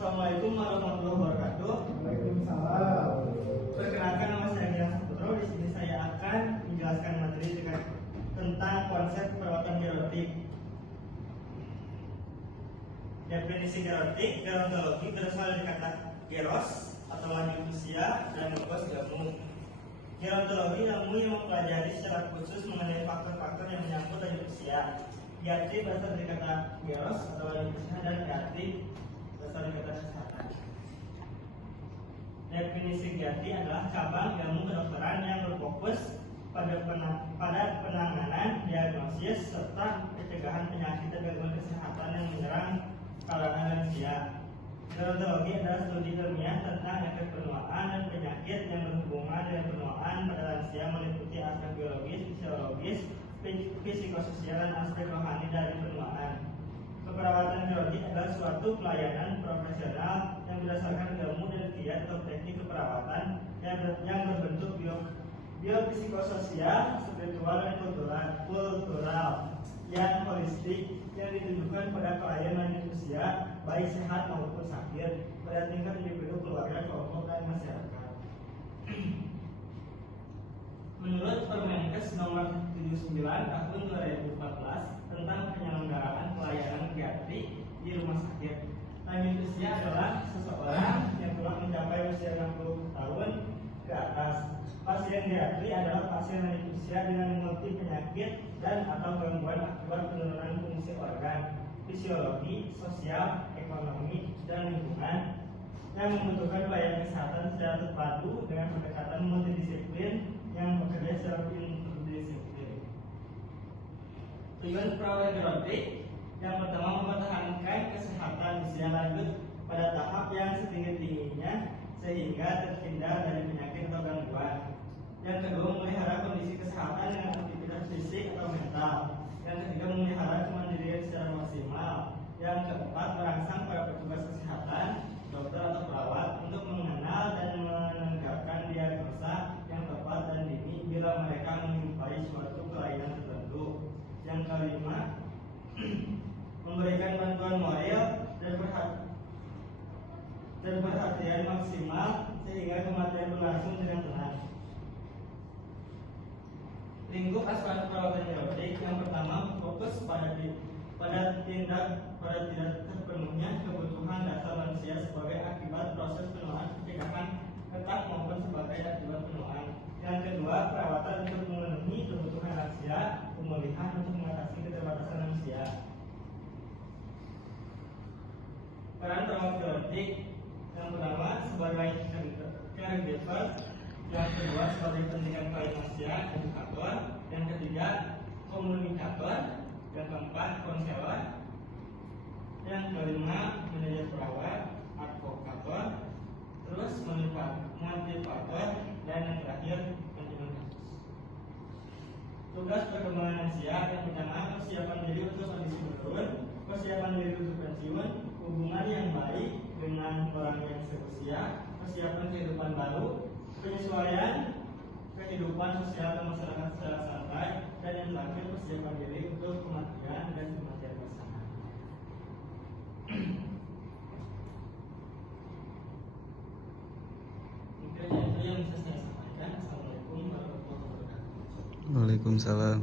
Assalamualaikum warahmatullahi wabarakatuh. Waalaikumsalam. Perkenalkan, nama saya Gilang Saputro. Di sini saya akan menjelaskan materi tentang konsep perawatan gerotik. Definisi gerotik: gerontologi berasal dari kata geros atau lanjut usia dan logos ilmu. Gerontologi ilmu yang mempelajari secara khusus mengenai faktor-faktor yang menyangkut lanjut usia. Giatri berasal dari kata geros atau lanjut usia dan giatri berasal dari kata kesehatan. Definisi giatri adalah cabang ilmu kedokteran yang berfokus pada penanganan, diagnosis, serta pencegahan penyakit dan gangguan kesehatan yang menyerang kalangan manusia. Gerontologi adalah studi ilmiah tentang efek penuaan dan penyakit yang berhubungan dengan penuaan pada lansia, meliputi aspek biologis, fisiologis, psikososial, dan aspek rohani dari penuaan. Keperawatan gerotik adalah suatu pelayanan profesional yang berdasarkan ilmu dan kiat atau teknik keperawatan yang berbentuk biopsikososial, spiritual, dan kultural yang holistik, yang ditujukan pada klien lanjut usia, baik sehat maupun sakit, pada tingkat individu, keluarga, kelompok, dan masyarakat. Menurut Permenkes nomor 79 tahun 2014 tentang penyelenggaraan pelayanan giatri di rumah sakit, lanjut usia adalah seseorang yang telah mencapai usia 60 tahun ke atas. Pasien giatri adalah pasien lanjut usia dengan multi penyakit dan atau gangguan akibat penurunan fungsi organ, fisiologi, sosial, ekonomi, dan lingkungan yang membutuhkan pelayanan kesehatan secara terpadu dengan pendekatan multidisiplin yang bekerja secara interdisiplin. Tujuan perawatan gerotik: yang pertama, mempertahankan kesehatan usia lanjut pada tahap yang setinggi-tingginya sehingga terhindar dari penyakit atau gangguan. Yang kedua, memelihara kondisi kesehatan dengan aktivitas fisik atau mental. Yang ketiga, memelihara kemandirian secara maksimal. Yang keempat, merangsang para petugas kesehatan, dokter atau perawat untuk mengenal dan menegakkan diagnosa yang tepat dan dini bila mereka menjumpai suatu kelainan tertentu. Yang kelima, memberikan bantuan moral dan perhatian maksimal sehingga kematian berlangsung dengan tenang. Lingkup asuhan perawatan gerotik: yang pertama, fokus pada tidak terpenuhnya kebutuhan dasar manusia sebagai akibat proses penuaan, pencegahan ketat maupun sebagai akibat penuaan. Yang kedua, perawatan untuk memenuhi kebutuhan lansia, pemulihan untuk mengatasi keterbatasan lansia. Peran perawat gerotik: yang pertama, sebagai caregiver. Yang kedua, sebagai pendidikan klien lansia, edukator. Yang ketiga, komunikator. Yang keempat, konselor. Yang kelima, manajer perawat, advokator. Terus motivator. Dan yang terakhir, manajemen kasus. Tugas perkembangan lansia: yang pertama, persiapan diri untuk kondisi menurun, persiapan diri untuk pensiun, hubungan yang baik dengan orang yang seusia, persiapan kehidupan baru, penyesuaian kehidupan sosial dan masyarakat secara santai, dan yang terakhir, persiapan diri untuk kematian dan kematian bersama. Mungkin itu yang bisa saya sampaikan. Assalamualaikum warahmatullahi wabarakatuh. Waalaikumsalam.